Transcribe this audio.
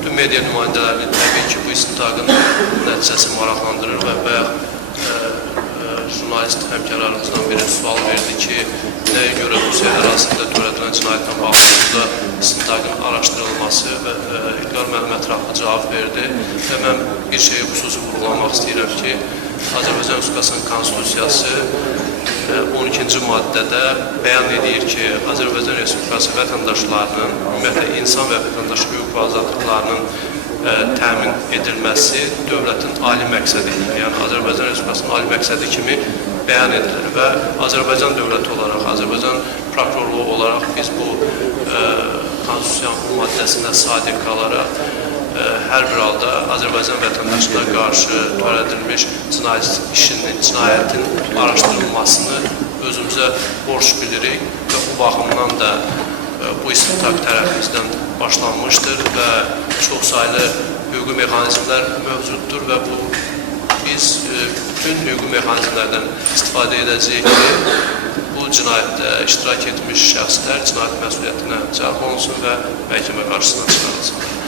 bütün media nümayəndələrini təbii ki, bu istintaqın nəticəsi maraqlandırır və bayaq jurnalist həmkarlarımızdan biri sual verdi ki, nəyə görə Rusiya ərazisində törədilən cinayətlə bağlı istintaqın araşdırılması və İlqar müəllim ətraflı cavab verdi və mən bir şeyi xüsusi vurğulamaq istəyirəm ki, Azərbaycan Respublikasının Konstitusiyası 12-ci maddədə bəyan edir ki, Azərbaycan Respublikası vətəndaşlarının, ümumiyyətlə insan və vətəndaş hüquq və azadlıqlarının təmin edilməsi dövlətin ali məqsədidir. Yəni, Azərbaycan Respublikasının ali məqsədi kimi bəyan edilir və Azərbaycan dövləti olaraq, Azərbaycan prokurorluğu olaraq biz bu Konstitusiyanın maddəsinə sadiq qalaraq hər bir halda Azərbaycan vətəndaşına qarşı törədilmiş cinayətin araşdırılmasını özümüzə borc bilirik və bu baxımdan da bu istintaq tərəfimizdən başlanmışdır və çoxsaylı hüquqi mexanizmlər mövcuddur və biz bütün hüquqi mexanizmlərdən istifadə edəcəyik ki, bu cinayətdə iştirak etmiş şəxslər cinayət məsuliyyətinə cəlb olunsun və məhkəmə qarşısına çıxarılsın.